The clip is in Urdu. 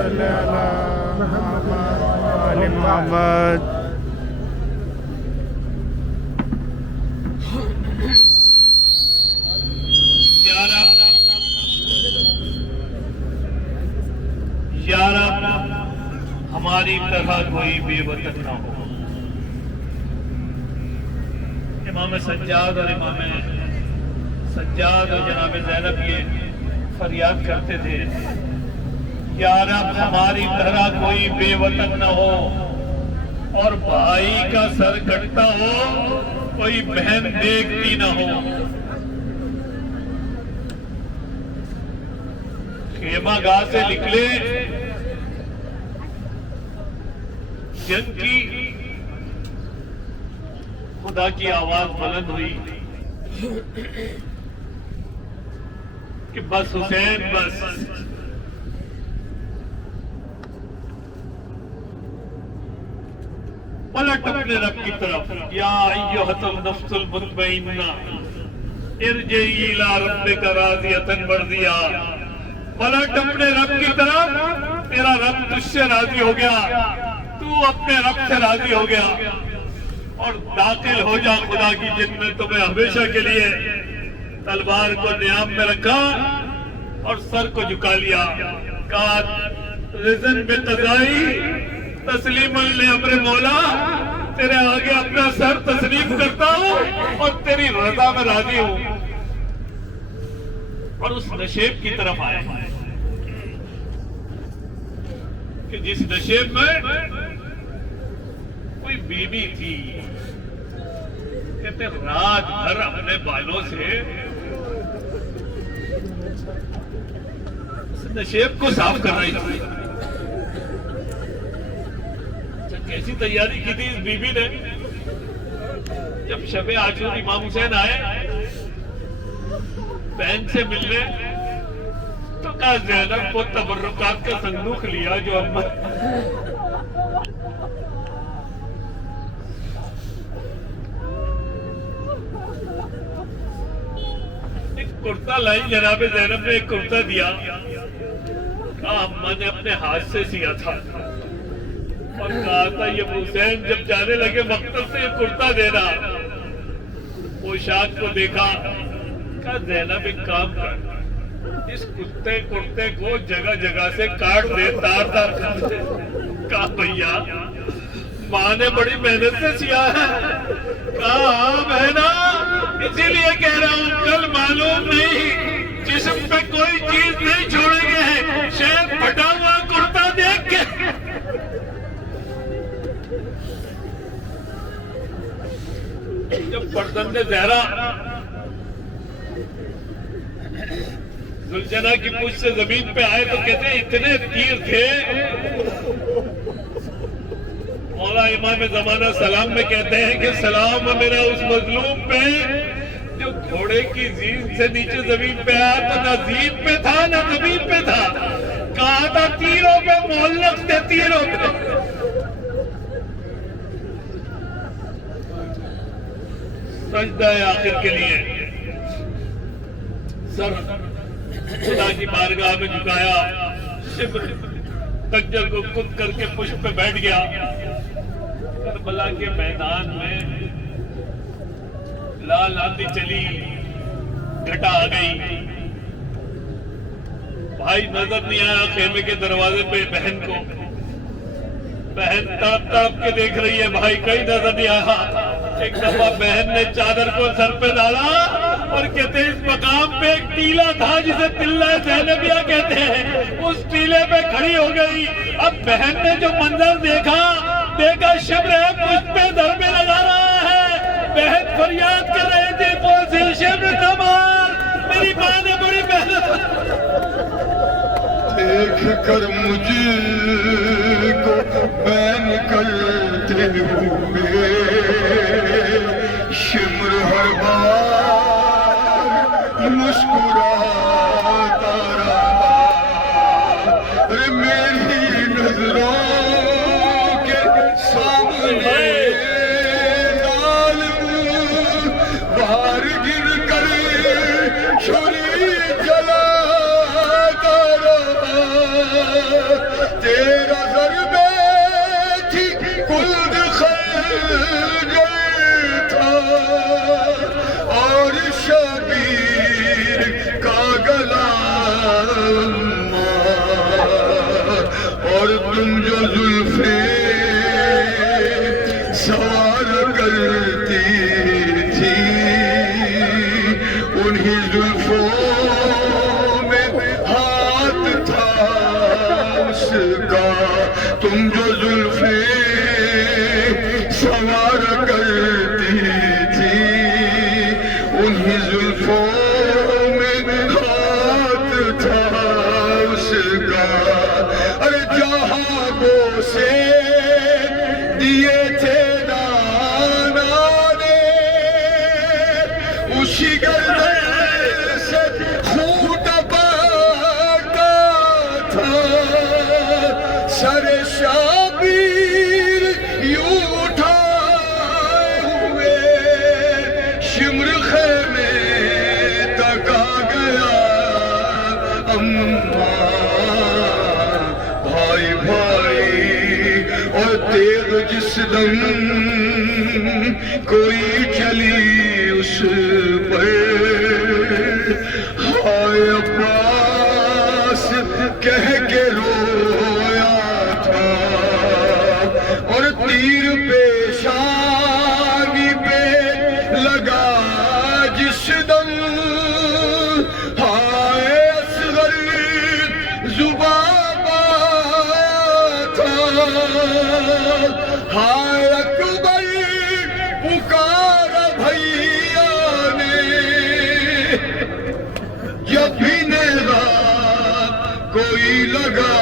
صل علی محمد وآل محمد. یا رب ہماری طرح کوئی بے وطن نہ ہو. امام سجاد اور جناب زینب یہ فریاد کرتے تھے، یا رب ہماری طرح کوئی بے وطن نہ ہو اور بھائی کا سر کٹتا ہو کوئی بہن دیکھتی نہ ہو. خیمہ گاہ سے نکلے، جنگ کی خدا کی آواز بلند ہوئی کہ بس حسین بس. پلٹ اپنے رب کی طرف، یا ایھا النفس المطمئنہ ارجعی الی ربک راضیۃ مرضیہ. پلٹ اپنے رب کی طرف، تیرا رب تجھ سے راضی ہو گیا، تو اپنے رب سے راضی ہو گیا، اور داخل ہو جا خدا کی جن میں تمہیں ہمیشہ کے لیے تلوار کو نیام میں رکھا اور سر کو جھکا لیا. کہا رضن بقضائی تسلیما لامر مولا، تیرے آگے اپنا سر تسلیم کرتا ہوں اور تیری رضا میں راضی ہوں. اور اس نشیب کی طرف آئے کہ جس نشیب میں کوئی بیوی تھی، کہتے رات بھر اپنے بالوں سے اس نشیب کو صاف کر رہی تھی. کیسی تیاری کی تھی اس بی بی نے؟ جب شب عاشور امام حسین آئے بہن سے ملنے تو کہا زینب وہ تبرکات کا صندوق لیا جو اماں ایک کرتا لائی. جناب زینب نے ایک کرتا دیا، کہا اماں نے اپنے ہاتھ سے سیا تھا اور کہا تھا یہ حسین جب جانے لگے مقتل سے یہ کرتا دینا. پوشاک کو دیکھا، کہا زینب ایک کام کر، اس کرتے کو جگہ جگہ سے کاٹ دے، تار تار کر دے. کہا بھیا ماں نے بڑی محنت سے سیا ہے. کہا ہاں بہنا، اسی لیے کہہ رہا ہوں کل معلوم نہیں جسم پہ کوئی چیز نہیں چھوڑیں گے. شیر پھٹا ہوا کرتا دیکھ کے جب فرزند زہرا زلجنا کی پوچھ سے زمین پہ آئے تو کہتے ہیں اتنے تیر تھے. مولا امام زمانہ سلام میں کہتے ہیں کہ سلام میرا اس مظلوم پہ جو گھوڑے کی زین سے نیچے زمین پہ آیا تو نہ زین پہ تھا نہ زمین پہ تھا. کہا تھا تیروں پہ معلق تھے، تیروں پہ. سجدہ آخر کے لیے سر خدا کی بارگاہ میں جھکایا، شبر تنجر کو خود کر کے پشپ پہ بیٹھ گیا. کربلا کے میدان میں لال آندھی چلی، گھٹا آ گئی. بھائی نظر نہیں آیا خیمے کے دروازے پہ بہن کو. بہن تڑپ تڑپ کے دیکھ رہی ہے، بھائی کہیں نظر نہیں آیا. ایک دفعہ بہن نے چادر کو سر پہ ڈالا اور کہتے ہیں اس مقام پہ ایک ٹیلا تھا جسے تلہ زینبیہ کہتے ہیں، اس ٹیلے پہ کھڑی ہو گئی. اب بہن نے جو منظر دیکھا شبر پشت پہ ضربے لگا رہا ہے. بہن فریاد کر رہی تھی پوسی شبر تمہار، میری ماں نے بڑی محنت. دیکھ کر مجھے کو بین کرتے ہوئے شمر ہر بار مسکراتا رہا. ارے میری نظروں کے سامنے ظالم باہر گر کر چھری جلاتا رہا. تم جو زلفیں سوار کرتی تھی انہی زلفوں میں ہاتھ تھا اس کا تم جو زلفیں سوار کرتی تھی انہی زلفوں میں ہاتھ تھا اس کا ارے جہاں بوسے دیے تھے دانا نے اسی گردن سے خون ٹپکتا تھا سر شبیر یوں اٹھائے ہوئے شمر خیمے تک آ گیا اماں بھائی بھائی اور تیغ جس دم کوئی چلی اس پر ہائے عباس کہہ کے رویا تھا اور تیر پیشانی پہ لگا جس دم ہائے اصغر زبان تھا ہائے اکبر پکارا بھیا نے جب بھی نیزہ کوئی لگا